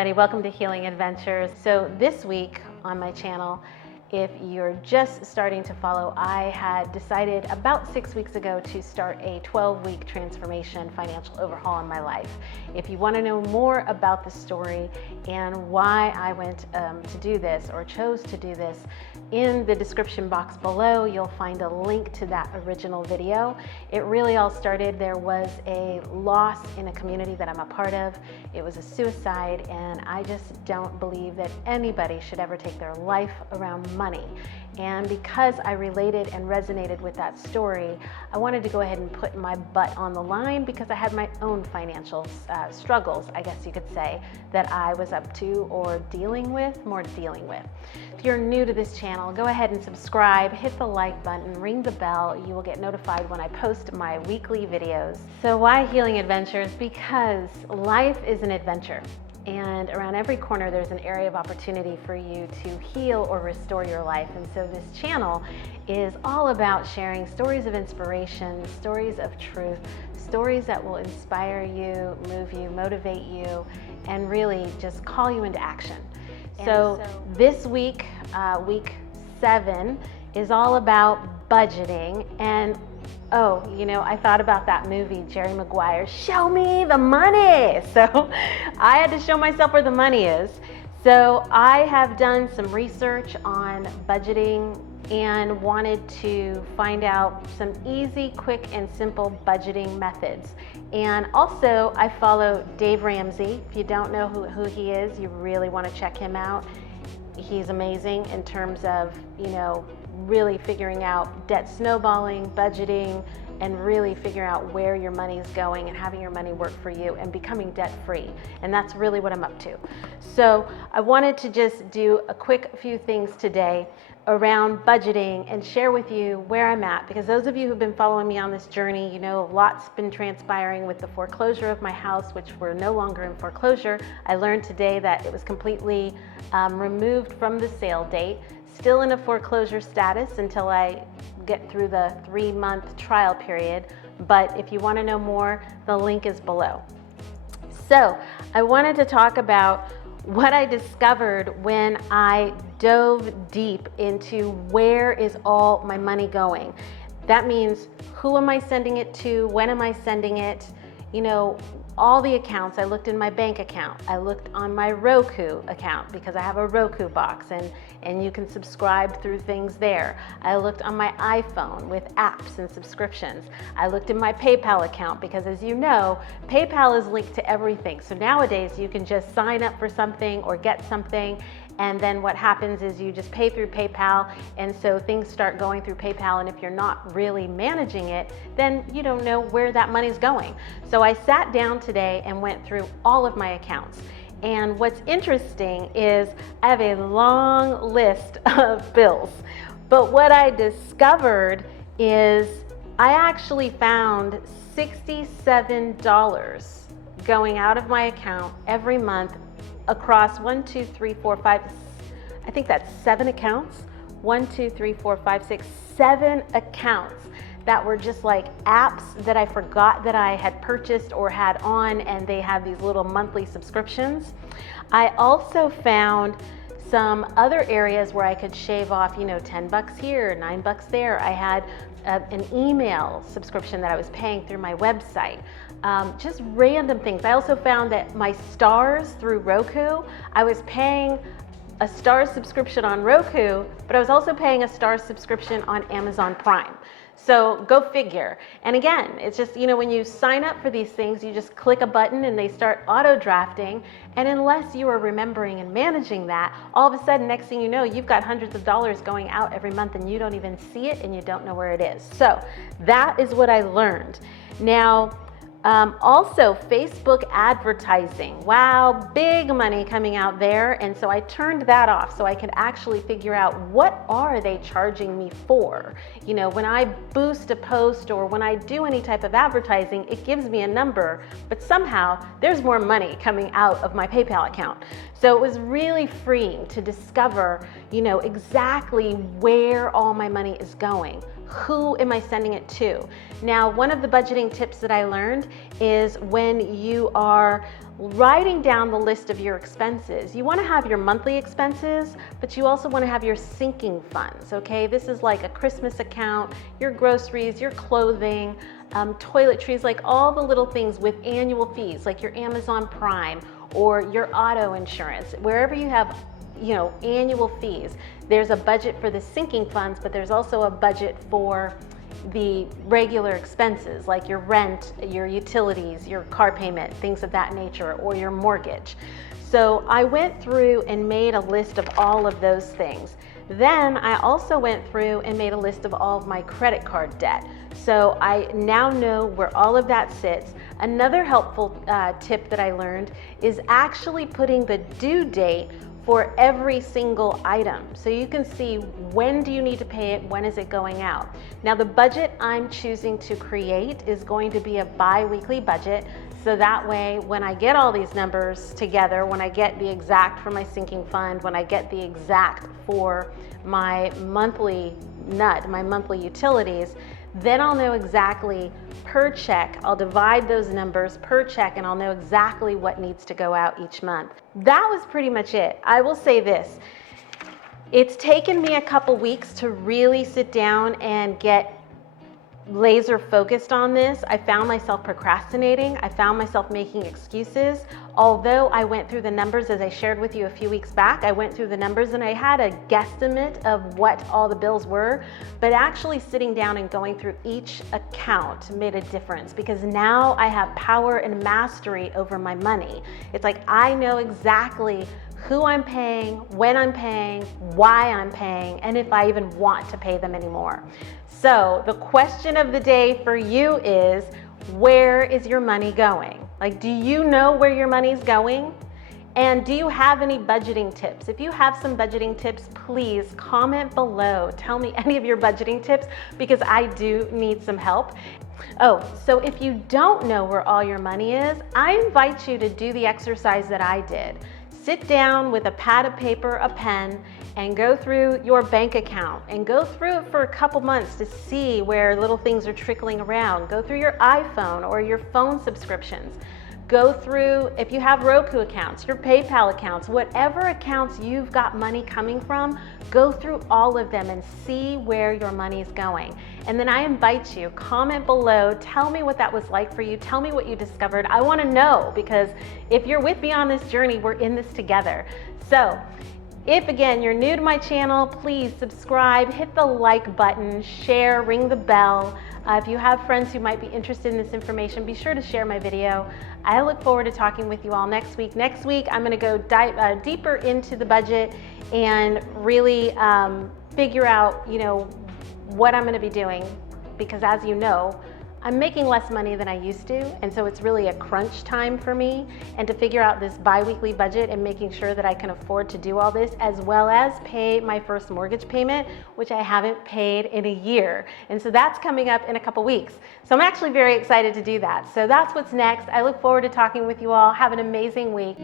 everybody, welcome to Healing Adventures. So this week on my channel, if you're just starting to follow, I had decided about 6 weeks ago to start a 12-week transformation financial overhaul in my life. If you want to know more about the story and why I went to do this or chose to do this, in the description box below, you'll find a link to that original video. It really all started, there was a loss in a community that I'm a part of. It was a suicide, and I just don't believe that anybody should ever take their life around money. And because I related and resonated with that story, I wanted to go ahead and put my butt on the line because I had my own financial struggles, I guess you could say, that I was up to or dealing with. If you're new to this channel, go ahead and subscribe, hit the like button, ring the bell. You will get notified when I post my weekly videos. So why Healing Adventures? Because life is an adventure. And around every corner, there's an area of opportunity for you to heal or restore your life. And so this channel is all about sharing stories of inspiration, stories of truth, stories that will inspire you, move you, motivate you, and really just call you into action. So this week, week 7, is all about budgeting. And oh, you know, I thought about that movie, Jerry Maguire, Show Me the Money. So I had to show myself where the money is. So I have done some research on budgeting and wanted to find out some easy, quick, and simple budgeting methods. And also I follow Dave Ramsey. If you don't know who he is, you really want to check him out. He's amazing in terms of, you know, really figuring out debt snowballing, budgeting, and really figuring out where your money is going and having your money work for you and becoming debt free. And that's really what I'm up to. So I wanted to just do a quick few things today around budgeting and share with you where I'm at, because those of you who've been following me on this journey, you know, a lot's been transpiring with the foreclosure of my house, which we're no longer in foreclosure. I learned today that it was completely removed from the sale date. Still in a foreclosure status until I get through the 3-month trial period. But if you want to know more, the link is below. So I wanted to talk about what I discovered when I dove deep into where is all my money going. That means, who am I sending it to? When am I sending it? You know, all the accounts. I looked in my bank account. I looked on my Roku account because I have a Roku box and you can subscribe through things there. I looked on my iPhone with apps and subscriptions. I looked in my PayPal account because, as you know, PayPal is linked to everything. So nowadays you can just sign up for something or get something, and then what happens is you just pay through PayPal, and so things start going through PayPal, and if you're not really managing it, then you don't know where that money's going. So I sat down today and went through all of my accounts. And what's interesting is I have a long list of bills, but what I discovered is I actually found $67 going out of my account every month across 1, 2, 3, 4, 5, I think that's 7 accounts. 1, 2, 3, 4, 5, 6, 7 accounts that were just like apps that I forgot that I had purchased or had on, and they have these little monthly subscriptions. I also found some other areas where I could shave off, you know, 10 bucks here, 9 bucks there. I had an email subscription that I was paying through my website. Just random things. I also found that my stars through Roku, I was paying a star subscription on Roku, but I was also paying a star subscription on Amazon Prime. So go figure. And again, it's just, you know, when you sign up for these things, you just click a button and they start auto drafting. And unless you are remembering and managing that, all of a sudden, next thing you know, you've got hundreds of dollars going out every month and you don't even see it and you don't know where it is. So that is what I learned. Now, also Facebook advertising. Wow, big money coming out there. And so I turned that off so I could actually figure out, what are they charging me for? You know, when I boost a post or when I do any type of advertising, it gives me a number, but somehow there's more money coming out of my PayPal account. So it was really freeing to discover, you know, exactly where all my money is going, who am I sending it to? Now, one of the budgeting tips that I learned is when you are writing down the list of your expenses, you want to have your monthly expenses, but you also want to have your sinking funds, okay? This is like a Christmas account, your groceries, your clothing, toiletries, like all the little things with annual fees, like your Amazon Prime or your auto insurance, wherever you have annual fees. There's a budget for the sinking funds, but there's also a budget for the regular expenses like your rent, your utilities, your car payment, things of that nature, or your mortgage. So I went through and made a list of all of those things. Then I also went through and made a list of all of my credit card debt. So I now know where all of that sits. Another helpful tip that I learned is actually putting the due date for every single item. So you can see when do you need to pay it, when is it going out. Now the budget I'm choosing to create is going to be a bi-weekly budget. So that way, when I get all these numbers together, when I get the exact for my sinking fund, when I get the exact for my monthly NUT, my monthly utilities, then I'll know exactly per check. I'll divide those numbers per check and I'll know exactly what needs to go out each month. That was pretty much it. I will say this, it's taken me a couple weeks to really sit down and get laser focused on this. I found myself procrastinating. I found myself making excuses. Although I went through the numbers, as I shared with you a few weeks back, I went through the numbers and I had a guesstimate of what all the bills were, but actually sitting down and going through each account made a difference because now I have power and mastery over my money. It's like I know exactly who I'm paying, when I'm paying, why I'm paying, and if I even want to pay them anymore. So the question of the day for you is, where is your money going? Like, do you know where your money's going? And do you have any budgeting tips? If you have some budgeting tips, please comment below. Tell me any of your budgeting tips because I do need some help. Oh, so if you don't know where all your money is, I invite you to do the exercise that I did. Sit down with a pad of paper, a pen, and go through your bank account and go through it for a couple months to see where little things are trickling around. Go through your iPhone or your phone subscriptions. Go through, if you have Roku accounts, your PayPal accounts, whatever accounts you've got money coming from, go through all of them and see where your money is going. And then I invite you, comment below, tell me what that was like for you, tell me what you discovered. I want to know because if you're with me on this journey, we're in this together. So if again, you're new to my channel, please subscribe, hit the like button, share, ring the bell. If you have friends who might be interested in this information, be sure to share my video. I look forward to talking with you all next week. Next week, I'm going to go deeper into the budget and really figure out, what I'm going to be doing because as you know, I'm making less money than I used to, and so it's really a crunch time for me, and to figure out this bi-weekly budget and making sure that I can afford to do all this, as well as pay my first mortgage payment, which I haven't paid in a year. And so that's coming up in a couple weeks. So I'm actually very excited to do that. So that's what's next. I look forward to talking with you all. Have an amazing week.